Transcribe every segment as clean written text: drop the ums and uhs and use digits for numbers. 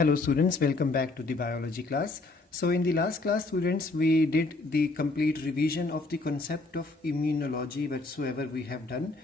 Hello students, welcome back to the biology class. So in the last class students, we did the complete revision of the concept of immunology whatsoever we have done.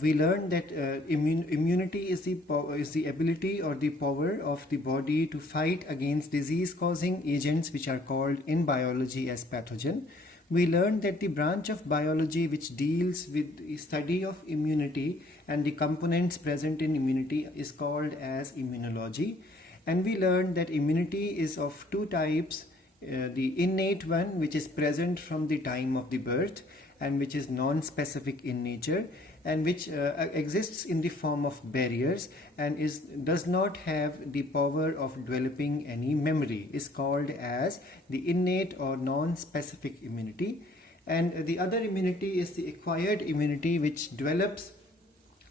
We learned that immunity is the ability or the power of the body to fight against disease causing agents which are called in biology as pathogen. We learned that the branch of biology which deals with the study of immunity and the components present in immunity is called as immunology. And we learned that immunity is of two types, the innate one which is present from the time of the birth and which is non-specific in nature and which exists in the form of barriers and does not have the power of developing any memory, is called as the innate or non-specific immunity. And the other immunity is the acquired immunity, which develops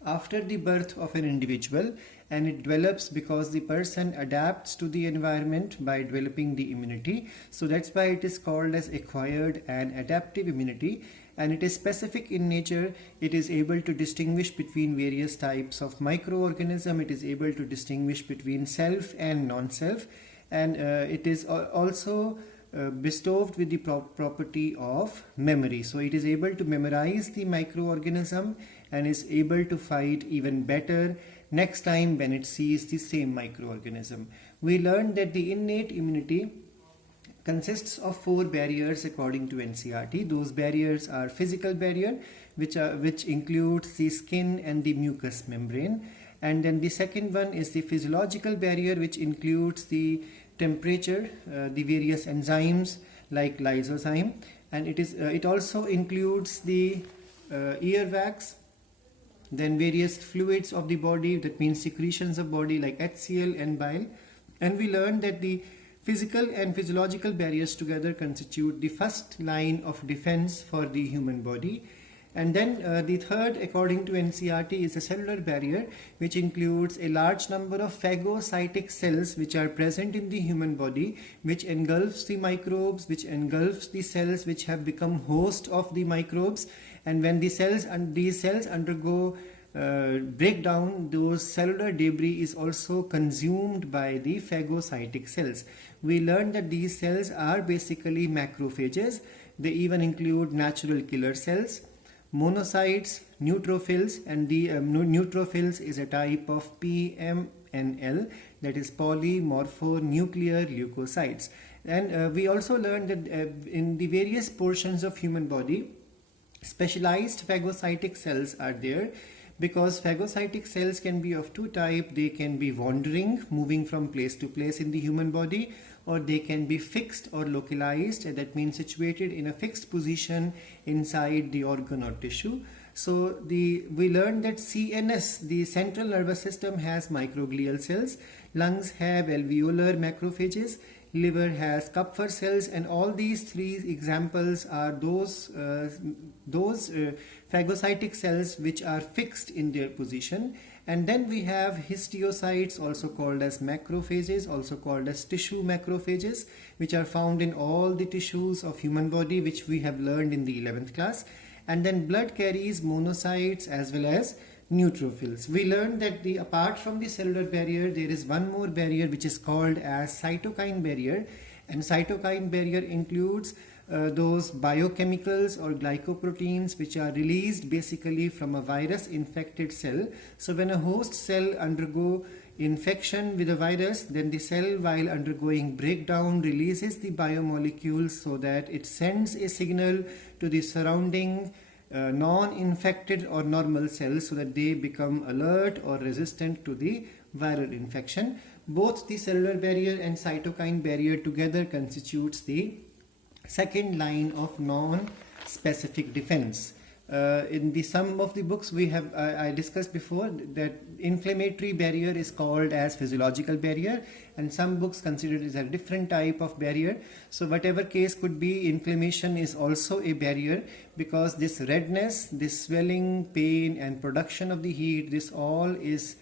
after the birth of an individual, and it develops because the person adapts to the environment by developing the immunity. So that's why it is called as acquired and adaptive immunity, and it is specific in nature. It is able to distinguish between various types of microorganism. It is able to distinguish between self and non-self, and it is also bestowed with the property of memory. So it is able to memorize the microorganism and is able to fight even better next time when it sees the same microorganism. We learned that the innate immunity consists of four barriers according to NCERT. Those barriers are physical barrier, which includes the skin and the mucous membrane. And then the second one is the physiological barrier, which includes the temperature, the various enzymes like lysozyme, and it also includes the earwax, then various fluids of the body, that means secretions of body like HCl and bile. And we learned that the physical and physiological barriers together constitute the first line of defense for the human body. And then the third, according to NCERT, is a cellular barrier, which includes a large number of phagocytic cells which are present in the human body, which engulfs the microbes, which engulfs the cells which have become host of the microbes. And when these cells undergo breakdown, those cellular debris is also consumed by the phagocytic cells. We learned that these cells are basically macrophages. They even include natural killer cells, monocytes, neutrophils, and the neutrophils is a type of PMNL, that is polymorphonuclear leukocytes. And we also learned that in the various portions of human body, specialized phagocytic cells are there, because phagocytic cells can be of two types. They can be wandering, moving from place to place in the human body, or they can be fixed or localized, that means situated in a fixed position inside the organ or tissue. So we learned that CNS, the central nervous system, has microglial cells, lungs have alveolar macrophages, liver has Kupffer cells, and all these three examples are those phagocytic cells which are fixed in their position. And then we have histiocytes, also called as macrophages, also called as tissue macrophages, which are found in all the tissues of human body, which we have learned in the 11th class. And then blood carries monocytes as well as neutrophils. We learned that apart from the cellular barrier, there is one more barrier which is called as cytokine barrier, and cytokine barrier includes those biochemicals or glycoproteins which are released basically from a virus infected cell. So when a host cell undergo infection with a virus, then the cell, while undergoing breakdown, releases the biomolecules so that it sends a signal to the surrounding non-infected or normal cells so that they become alert or resistant to the viral infection. Both the cellular barrier and cytokine barrier together constitutes the second line of non-specific defense. In some of the books we have I discussed before that inflammatory barrier is called as physiological barrier, and some books consider it as a different type of barrier. So whatever case could be, inflammation is also a barrier, because this redness, this swelling, pain, and production of the heat, this all is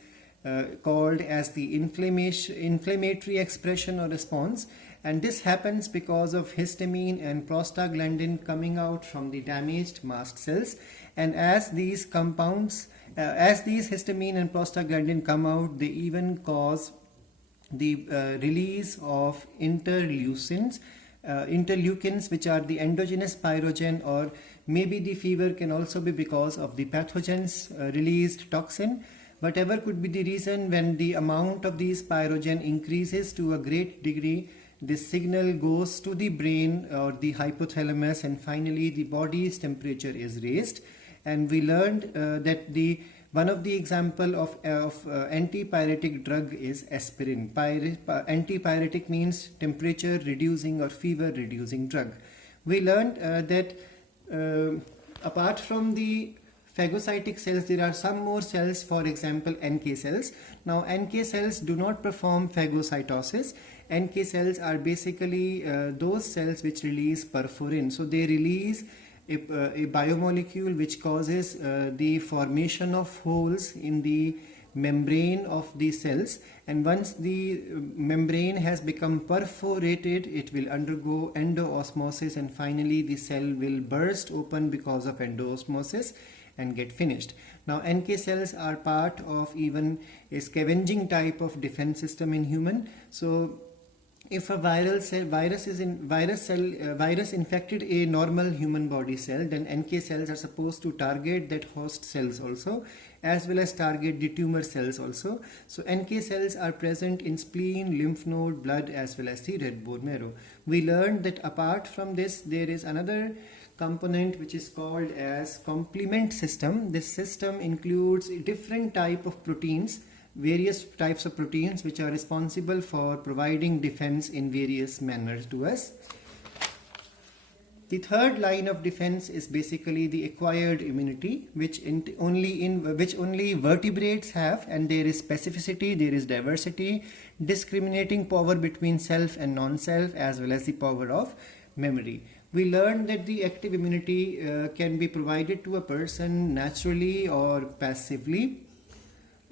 called as the inflammatory expression or response. And this happens because of histamine and prostaglandin coming out from the damaged mast cells. And as these compounds, as these histamine and prostaglandin come out, they even cause the release of interleukins, which are the endogenous pyrogen, or maybe the fever can also be because of the pathogens released toxin. Whatever could be the reason, when the amount of these pyrogen increases to a great degree, this signal goes to the brain or the hypothalamus, and finally the body's temperature is raised. And we learned that one of the example of antipyretic drug is aspirin. Antipyretic means temperature reducing or fever reducing drug. We learned that apart from the phagocytic cells, there are some more cells, for example NK cells. Now NK cells do not perform phagocytosis. NK cells are basically those cells which release perforin. So they release a biomolecule which causes the formation of holes in the membrane of the cells, and once the membrane has become perforated, it will undergo endoosmosis, and finally the cell will burst open because of endoosmosis and get finished. Now NK cells are part of even a scavenging type of defense system in human. So if a virus infected a normal human body cell, then NK cells are supposed to target that host cells also, as well as target the tumor cells also. So NK cells are present in spleen, lymph node, blood, as well as the red bone marrow. We learned that apart from this, there is another component which is called as complement system. This system includes different type of proteins, various types of proteins which are responsible for providing defense in various manners to us. The third line of defense is basically the acquired immunity, which only vertebrates have, and there is specificity, there is diversity, discriminating power between self and non-self, as well as the power of memory. We learned that the active immunity can be provided to a person naturally or passively.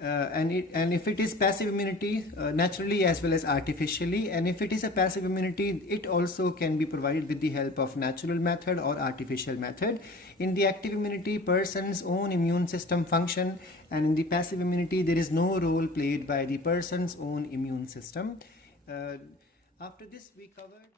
And if it is passive immunity, naturally as well as artificially, and if it is a passive immunity, it also can be provided with the help of natural method or artificial method. In the active immunity, person's own immune system function, and in the passive immunity, there is no role played by the person's own immune system. After this, we covered